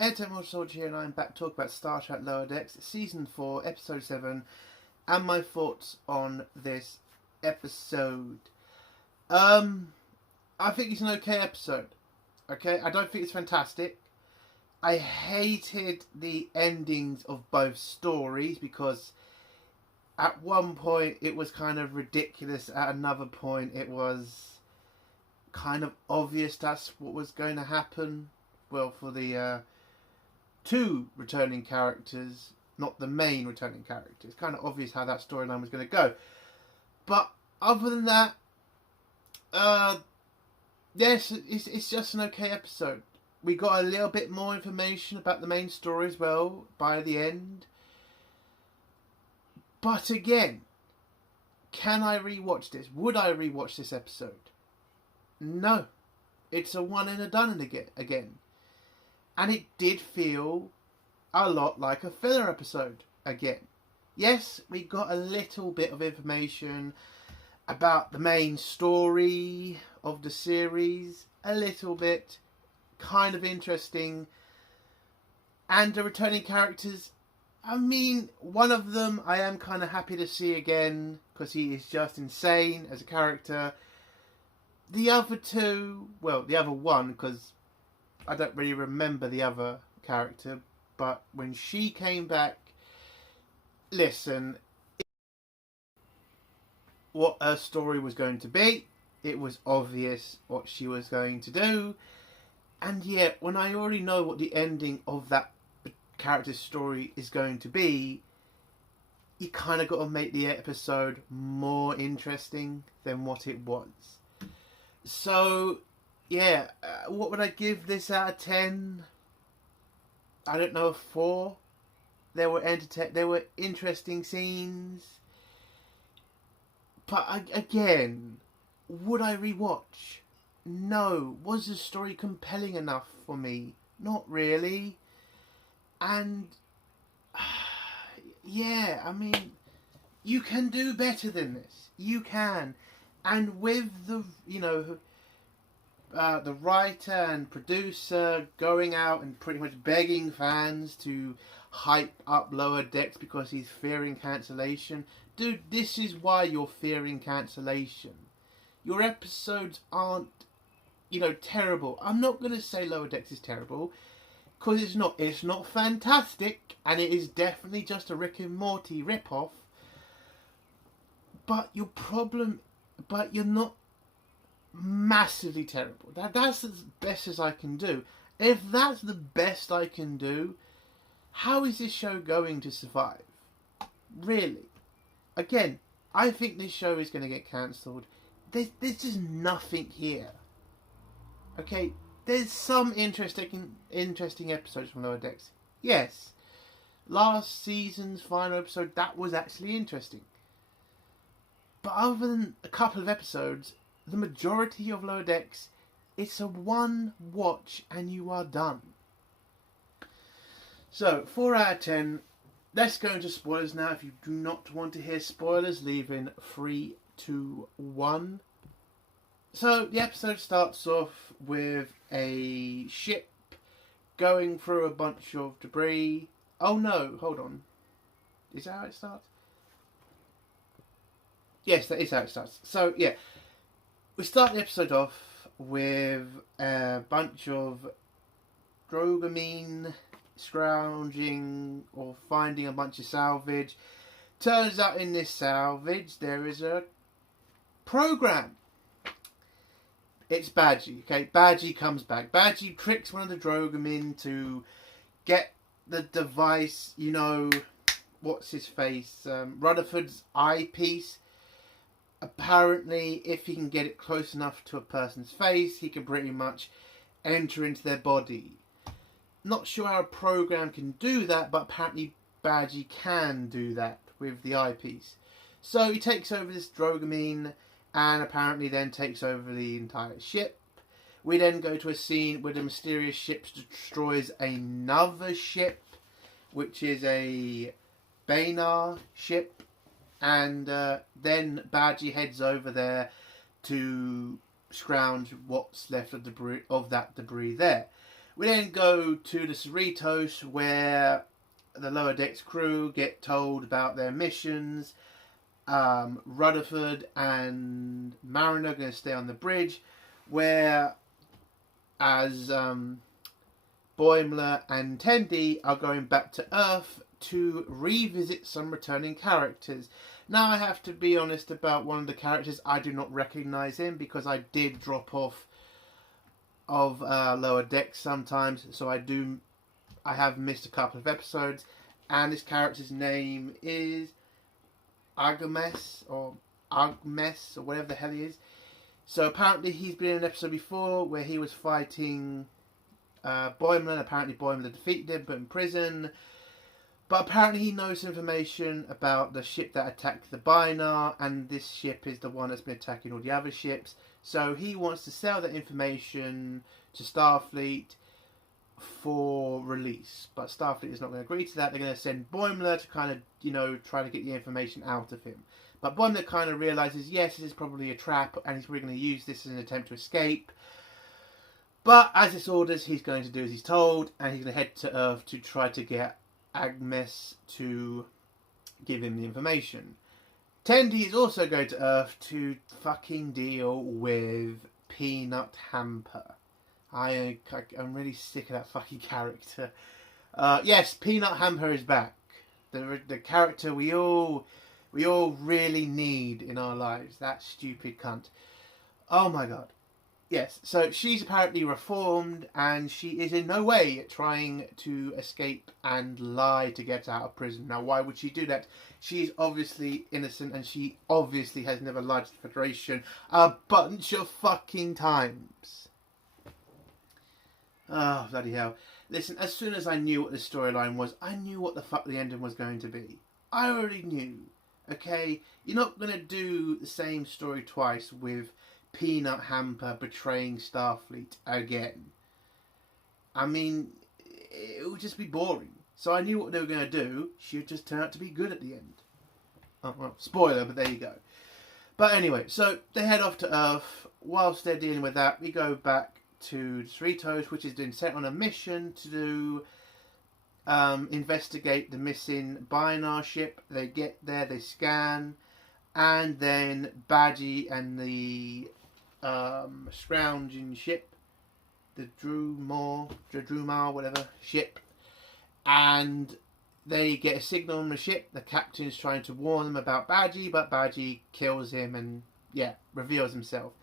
Entertainment Soldier here, and I'm back to talk about Star Trek Lower Decks, Season 4, Episode 7, and my thoughts on this episode. I think it's an okay episode. Okay, I don't think it's fantastic. I hated the endings of both stories because at one point it was kind of ridiculous, at another point it was kind of obvious that's what was going to happen. Well, for the two returning characters, not the main returning character. It's kind of obvious how that storyline was going to go. But other than that, yes, it's just an okay episode. We got a little bit more information about the main story as well by the end. But again, can I rewatch this? Would I rewatch this episode? No. It's a one and a done again. And it did feel a lot like a filler episode again. Yes, we got a little bit of information about the main story of the series. A little bit. Kind of interesting. And the returning characters, I mean, one of them I am kind of happy to see again because he is just insane as a character. The other two, well, the other one, because I don't really remember the other character, but when she came back, listen, what her story was going to be, it was obvious what she was going to do. And yet, when I already know what the ending of that character's story is going to be, you kind of got to make the episode more interesting than what it was. So, yeah, what would I give this out of 10? I don't know, a 4. There were interesting scenes. But again, would I rewatch? No. Was the story compelling enough for me? Not really. And yeah, I mean, you can do better than this. You can. And with the, the writer and producer going out and pretty much begging fans to hype up Lower Decks because he's fearing cancellation. Dude, this is why you're fearing cancellation. Your episodes aren't, terrible. I'm not going to say Lower Decks is terrible, because it's not. It's not fantastic, and it is definitely just a Rick and Morty ripoff. But you're not massively terrible. That's as best as I can do. If that's the best I can do, how is this show going to survive? Really? Again, I think this show is going to get cancelled. There's just nothing here. Okay, there's some interesting episodes from Lower Decks. Yes, last season's final episode, that was actually interesting. But other than a couple of episodes, the majority of Lower Decks, it's a one watch and you are done. So, 4 out of 10. Let's go into spoilers now. If you do not want to hear spoilers, leave in 3, 2, 1. So, the episode starts off with a ship going through a bunch of debris. Oh no, hold on. Is that how it starts? Yes, that is how it starts. So, yeah. We start the episode off with a bunch of Drogamine scrounging or finding a bunch of salvage. Turns out in this salvage there is a program. It's Badgie. Okay, Badgie comes back. Badgie tricks one of the Drogamine to get the device, what's his face, Rutherford's eyepiece. Apparently, if he can get it close enough to a person's face, he can pretty much enter into their body. Not sure how a program can do that, but apparently Badgie can do that with the eyepiece. So he takes over this Drogamine and apparently then takes over the entire ship. We then go to a scene where the mysterious ship destroys another ship, which is a Bainar ship. And then Badgie heads over to scrounge what's left of that debris there. We then go to the Cerritos, where the Lower Decks crew get told about their missions. Rutherford and Mariner are going to stay on the bridge, where as Boimler and Tendi are going back to Earth to revisit some returning characters. Now, I have to be honest about one of the characters. I do not recognise him because I did drop off of Lower Decks sometimes, so I have missed a couple of episodes, and this character's name is Agmes or whatever the hell he is. So apparently he's been in an episode before where he was fighting Boimler, and apparently Boimler defeated him, put him in prison. But apparently he knows information about the ship that attacked the Bynarr, and this ship is the one that's been attacking all the other ships. So he wants to sell that information to Starfleet for release. But Starfleet is not going to agree to that. They're going to send Boimler to kind of, try to get the information out of him. But Boimler kind of realises, yes, this is probably a trap, and he's probably going to use this as an attempt to escape. But as it's orders, he's going to do as he's told, and he's going to head to Earth to try to get Agnes to give him the information. Tendi is also going to Earth to fucking deal with Peanut Hamper. I'm really sick of that fucking character. Yes, Peanut Hamper is back. The character we all really need in our lives. That stupid cunt. Oh my god. Yes, so she's apparently reformed, and she is in no way trying to escape and lie to get out of prison. Now, why would she do that? She's obviously innocent, and she obviously has never lied to the Federation a bunch of fucking times. Oh, bloody hell. Listen, as soon as I knew what the storyline was, I knew what the fuck the ending was going to be. I already knew, okay? You're not going to do the same story twice with Peanut Hamper betraying Starfleet again. I mean, it would just be boring. So I knew what they were going to do. She would just turn out to be good at the end. Oh, well, spoiler, but there you go. But anyway, so they head off to Earth. Whilst they're dealing with that, we go back to Cerritos, which has been sent on a mission to investigate the missing Bynarr ship. They get there, they scan, and then Badgie and the scrounging ship, the Drumar, whatever ship, and they get a signal on the ship. The captain's trying to warn them about Badgie, but Badgie kills him and reveals himself.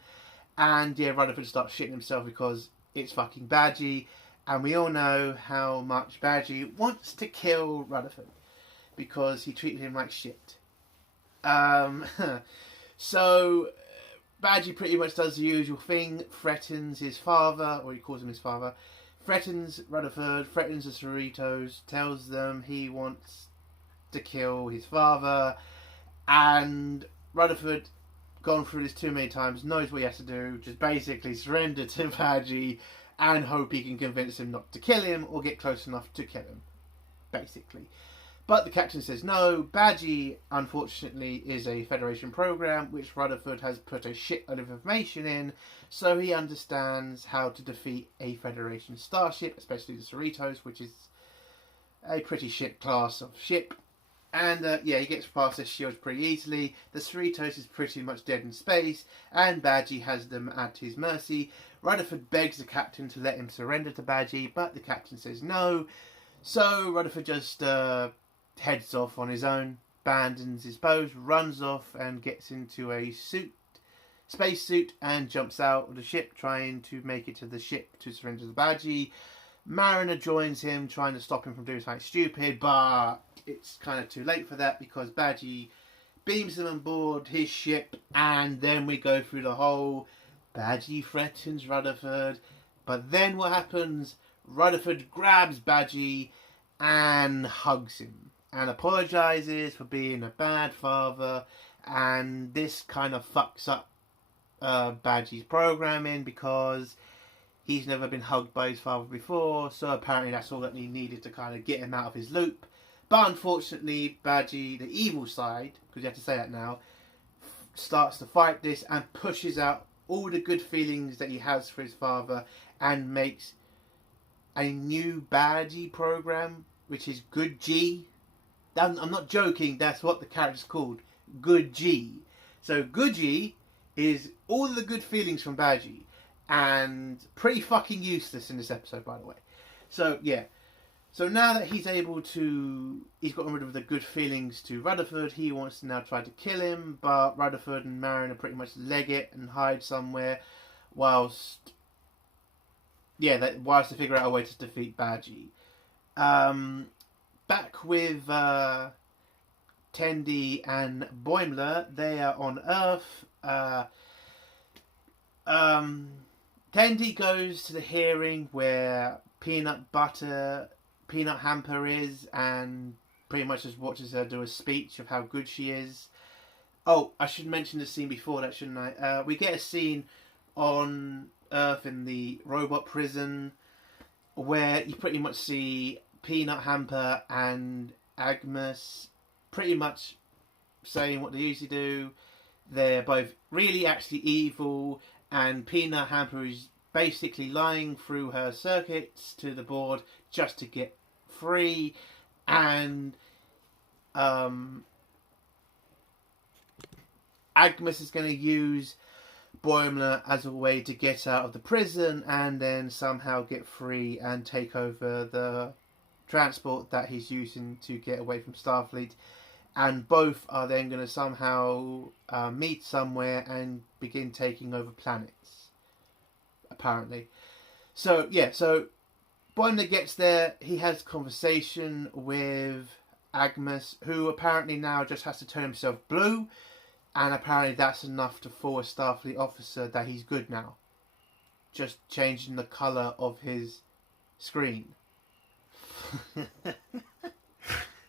And Rutherford starts shitting himself because it's fucking Badgie, and we all know how much Badgie wants to kill Rutherford because he treated him like shit. So Badgie pretty much does the usual thing, threatens his father, or he calls him his father, threatens Rutherford, threatens the Cerritos, tells them he wants to kill his father, and Rutherford, gone through this too many times, knows what he has to do, just basically surrender to Badgie and hope he can convince him not to kill him or get close enough to kill him, basically. But the captain says no. Badgie, unfortunately, is a Federation program which Rutherford has put a shitload of information in, so he understands how to defeat a Federation starship, especially the Cerritos, which is a pretty shit class of ship. And he gets past their shields pretty easily. The Cerritos is pretty much dead in space, and Badgie has them at his mercy. Rutherford begs the captain to let him surrender to Badgie, but the captain says no. So Rutherford just heads off on his own, abandons his post, runs off and gets into a spacesuit and jumps out of the ship, trying to make it to the ship to surrender to Badgie. Mariner joins him, trying to stop him from doing something stupid, but it's kind of too late for that because Badgie beams him on board his ship, and then we go through the whole Badgie threatens Rutherford, but then what happens? Rutherford grabs Badgie and hugs him and apologises for being a bad father, and this kind of fucks up Badgie's programming because he's never been hugged by his father before, so apparently that's all that he needed to kind of get him out of his loop. But unfortunately, Badgie, the evil side, because you have to say that now, starts to fight this and pushes out all the good feelings that he has for his father and makes a new baddie program, which is Good G. I'm not joking, that's what the character's called. Good G. So Good G is all the good feelings from Badgie, and pretty fucking useless in this episode, by the way. So yeah, so now that he's gotten rid of the good feelings to Rutherford, he wants to now try to kill him, but Rutherford and Mariner pretty much leg it and hide somewhere, whilst they figure out a way to defeat Badgie. Back with Tendi and Boimler, they are on Earth. Tendi goes to the hearing where Peanut Hamper is, and pretty much just watches her do a speech of how good she is. Oh, I should mention the scene before that, shouldn't I? We get a scene on Earth in the robot prison where you pretty much see Peanut Hamper and Agnes pretty much saying what they usually do. They're both really actually evil, and Peanut Hamper is basically lying through her circuits to the board just to get free, and Agnes is going to use Boimler as a way to get out of the prison and then somehow get free and take over the transport that he's using to get away from Starfleet. And both are then going to somehow meet somewhere and begin taking over planets, apparently. So Boimler gets there. He has a conversation with Agnes, who apparently now just has to turn himself blue. And apparently that's enough to fool a Starfleet officer that he's good now. Just changing the colour of his screen.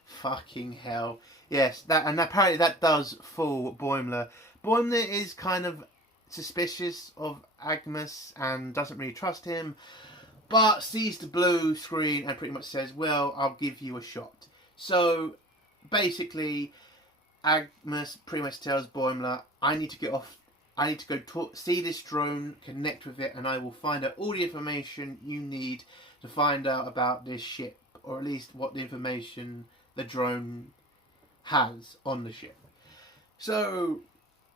Fucking hell. Yes, and apparently that does fool Boimler. Boimler is kind of suspicious of Agnes and doesn't really trust him, but sees the blue screen and pretty much says, well, I'll give you a shot. So basically, Agnes pretty much tells Boimler, I need to get off, I need to go see this drone, connect with it, and I will find out all the information you need to find out about this ship, or at least what the information the drone has on the ship. So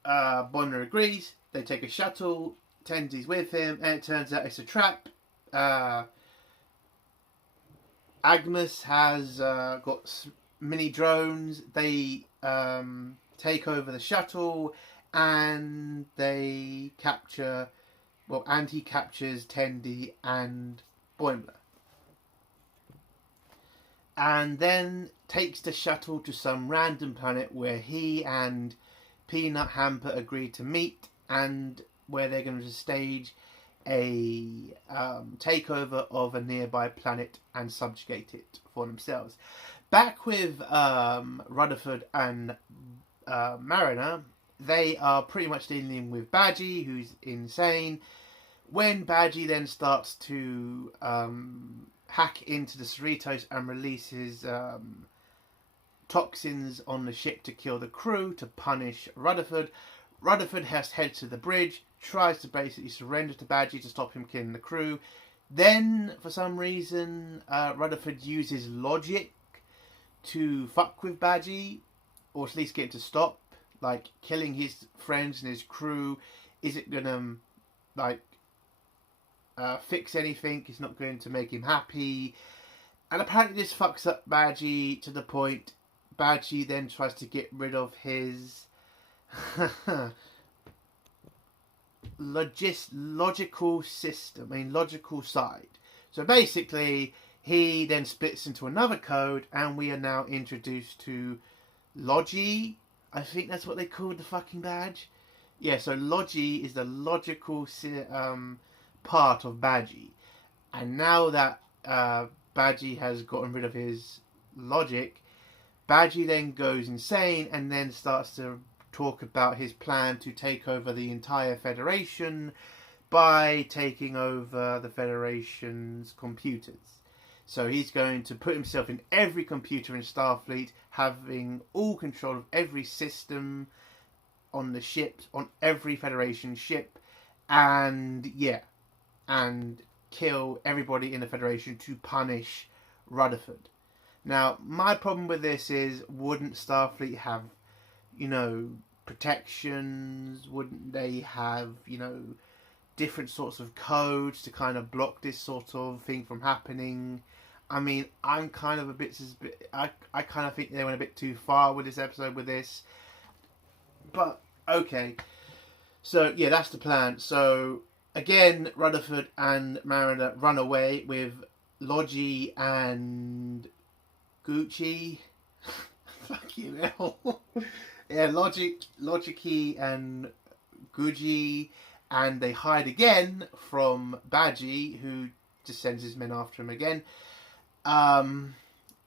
Boimler agrees. They take a shuttle. Tendi's with him, and it turns out it's a trap. Agnes has got mini drones. They take over the shuttle, and they capture. Well, and he captures Tendi and Boimler, and then takes the shuttle to some random planet where he and Peanut Hamper agree to meet, and where they're going to stage a takeover of a nearby planet and subjugate it for themselves. Back with Rutherford and Mariner, they are pretty much dealing with Badgie, who's insane. When Badgie then starts to hack into the Cerritos and releases toxins on the ship to kill the crew to punish Rutherford, Rutherford has to head to the bridge, tries to basically surrender to Badgie to stop him killing the crew. Then, for some reason, Rutherford uses logic to fuck with Badgie, or at least get him to stop. Like, killing his friends and his crew isn't gonna, fix anything. It's not going to make him happy. And apparently this fucks up Badgie to the point Badgie then tries to get rid of his logical side. So basically, he then splits into another code, and we are now introduced to Logi. I think that's what they called the fucking badge. Yeah, so Logi is the logical part of Badgie. And now that Badgie has gotten rid of his logic, Badgie then goes insane and then starts to talk about his plan to take over the entire Federation by taking over the Federation's computers. So he's going to put himself in every computer in Starfleet, having all control of every system on the ships, on every Federation ship, and kill everybody in the Federation to punish Rutherford. Now, my problem with this is, wouldn't Starfleet have, protections? Wouldn't they have, different sorts of codes to kind of block this sort of thing from happening? I mean, I'm kind of a bit... I kind of think they went a bit too far with this episode with this. But, okay. So, yeah, that's the plan. So, again, Rutherford and Mariner run away with Logie and Gucci. Fuck you, hell. Yeah, Logie and Gucci, and they hide again from Badgie, who just sends his men after him again.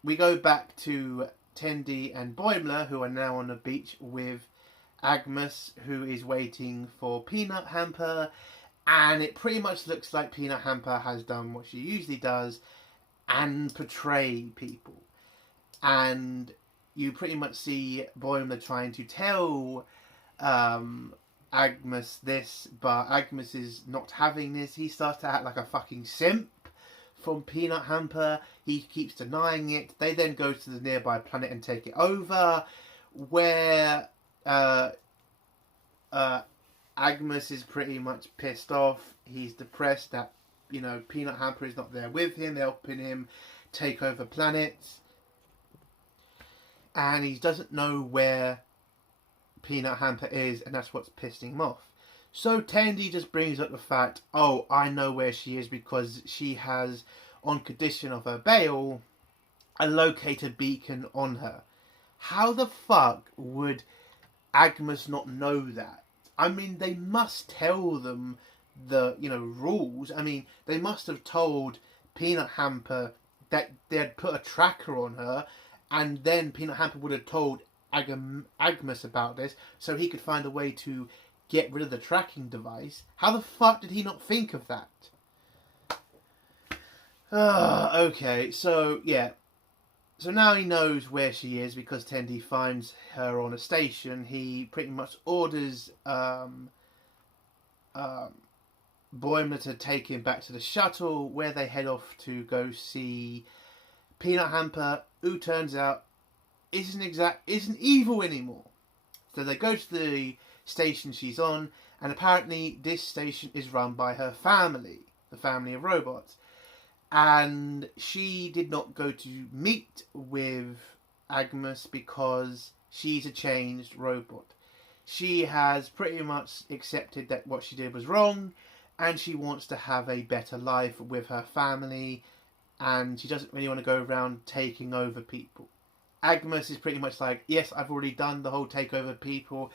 We go back to Tendi and Boimler, who are now on the beach with Agnes, who is waiting for Peanut Hamper, and it pretty much looks like Peanut Hamper has done what she usually does and portray people. And you pretty much see Boimler trying to tell Agnes this, but Agnes is not having this. He starts to act like a fucking simp from Peanut Hamper. He keeps denying it. They then go to the nearby planet and take it over, where Agnes is pretty much pissed off. He's depressed that, Peanut Hamper is not there with him, helping him take over planets. And he doesn't know where Peanut Hamper is, and that's what's pissing him off. So Tendi just brings up the fact, oh, I know where she is because she has, on condition of her bail, a locator beacon on her. How the fuck would Agnes not know that? I mean, they must tell them the, rules. I mean, they must have told Peanut Hamper that they'd put a tracker on her, and then Peanut Hamper would have told Agnes about this, so he could find a way to get rid of the tracking device. How the fuck did he not think of that? Okay, so, yeah. So now he knows where she is because Tendi finds her on a station. He pretty much orders Boimler to take him back to the shuttle, where they head off to go see Peanut Hamper, who turns out isn't evil anymore. So they go to the station she's on, and apparently this station is run by her family, the family of robots. And she did not go to meet with Agnes because she's a changed robot. She has pretty much accepted that what she did was wrong, and she wants to have a better life with her family, and she doesn't really want to go around taking over people. Agnes is pretty much like, yes, I've already done the whole take over people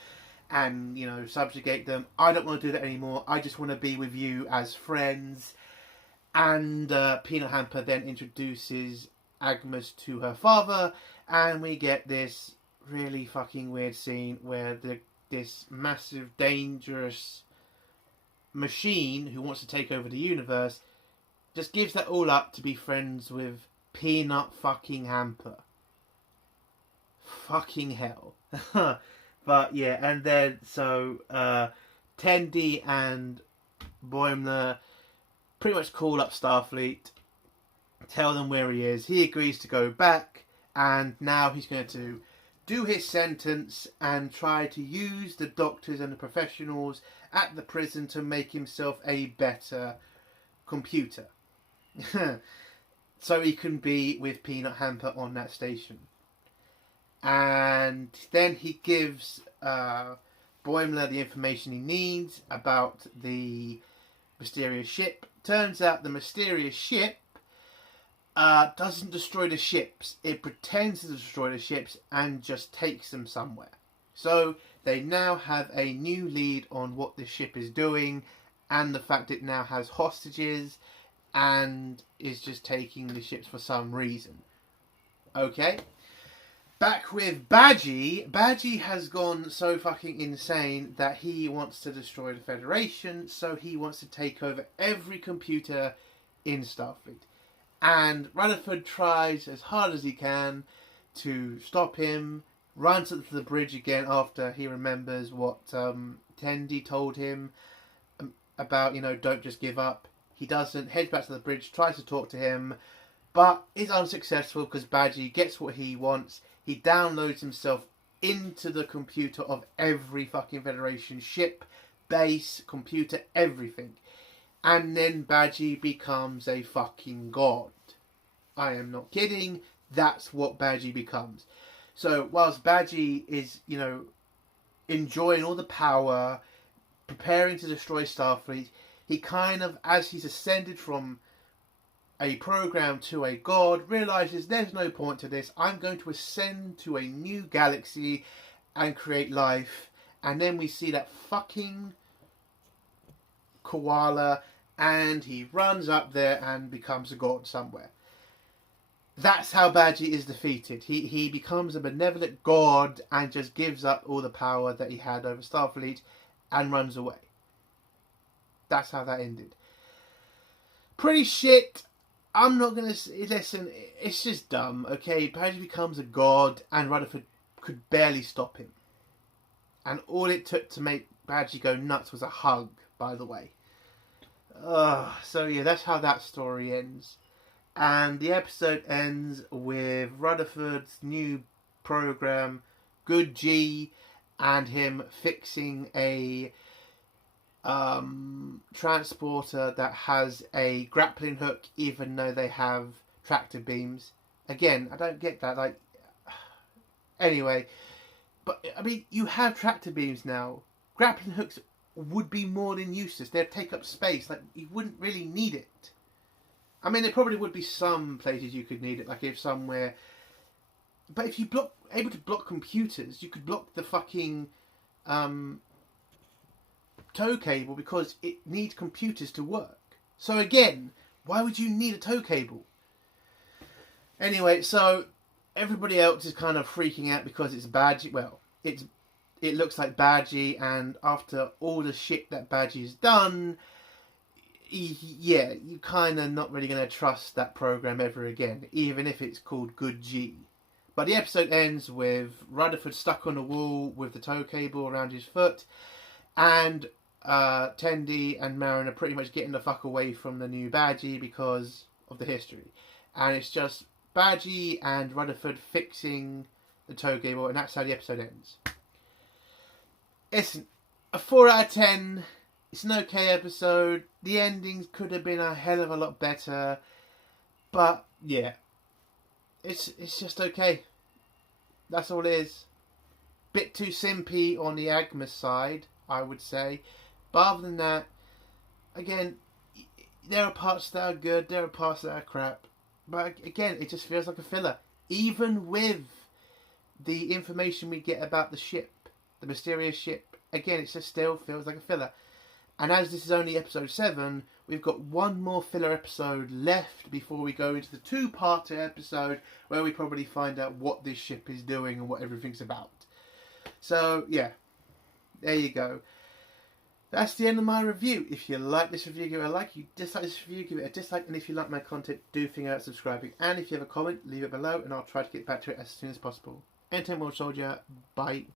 and, subjugate them. I don't want to do that anymore. I just want to be with you as friends. And Peanut Hamper then introduces Agnes to her father, and we get this really fucking weird scene where this massive, dangerous machine who wants to take over the universe just gives that all up to be friends with Peanut fucking Hamper. Fucking hell. But yeah, and then so Tendi and Boimler pretty much call up Starfleet, tell them where he is. He agrees to go back, and now he's going to do his sentence and try to use the doctors and the professionals at the prison to make himself a better computer. So he can be with Peanut Hamper on that station. And then he gives Boimler the information he needs about the mysterious ship. Turns out the mysterious ship doesn't destroy the ships. It pretends to destroy the ships and just takes them somewhere. So they now have a new lead on what the ship is doing, and the fact it now has hostages and is just taking the ships for some reason. Okay. Back with Badgie. Badgie has gone so fucking insane that he wants to destroy the Federation, so he wants to take over every computer in Starfleet. And Rutherford tries as hard as he can to stop him, runs up to the bridge again after he remembers what Tendi told him about, don't just give up. He doesn't. Heads back to the bridge, tries to talk to him, but is unsuccessful because Badgie gets what he wants. He downloads himself into the computer of every fucking Federation ship, base, computer, everything. And then Badgie becomes a fucking god. I am not kidding. That's what Badgie becomes. So whilst Badgie is, enjoying all the power, preparing to destroy Starfleet, he kind of, as he's ascended from a program to a god, realizes there's no point to this. I'm going to ascend to a new galaxy and create life. And then we see that fucking koala, and he runs up there and becomes a god somewhere. That's how Badgie is defeated. He becomes a benevolent god and just gives up all the power that he had over Starfleet and runs away. That's how that ended. Pretty shit. I'm not going to... Listen, it's just dumb, okay? Badgie becomes a god and Rutherford could barely stop him. And all it took to make Badgie go nuts was a hug, by the way. So yeah, that's how that story ends. And the episode ends with Rutherford's new program, Good G, and him fixing a transporter that has a grappling hook, even though they have tractor beams. Again, I don't get that. Anyway, but I mean, you have tractor beams now. Grappling hooks would be more than useless. They'd take up space. You wouldn't really need it. I mean, there probably would be some places you could need it, like if somewhere. But if you able to block computers, you could block the fucking tow cable because it needs computers to work. So again, why would you need a tow cable? Anyway, so everybody else is kind of freaking out because it's Badgie. Well, it looks like Badgie, and after all the shit that Badgie's done, you kind of not really going to trust that program ever again, even if it's called Good G. But the episode ends with Rutherford stuck on a wall with the tow cable around his foot, and Tendi and Marin are pretty much getting the fuck away from the new Badgie because of the history. And it's just Badgie and Rutherford fixing the tow cable, and that's how the episode ends. It's a 4 out of 10. It's an okay episode. The endings could have been a hell of a lot better. But, yeah. It's just okay. That's all it is. Bit too simpy on the Agnes side, I would say. But other than that, again, there are parts that are good, there are parts that are crap. But again, it just feels like a filler. Even with the information we get about the ship, the mysterious ship, again, it just still feels like a filler. And as this is only episode 7, we've got one more filler episode left before we go into the 2-parter episode where we probably find out what this ship is doing and what everything's about. So, yeah. There you go. That's the end of my review. If you like this review, give it a like. If you dislike this review, give it a dislike. And if you like my content, do think about subscribing. And if you have a comment, leave it below and I'll try to get back to it as soon as possible. Entertainment World Soldier, bye.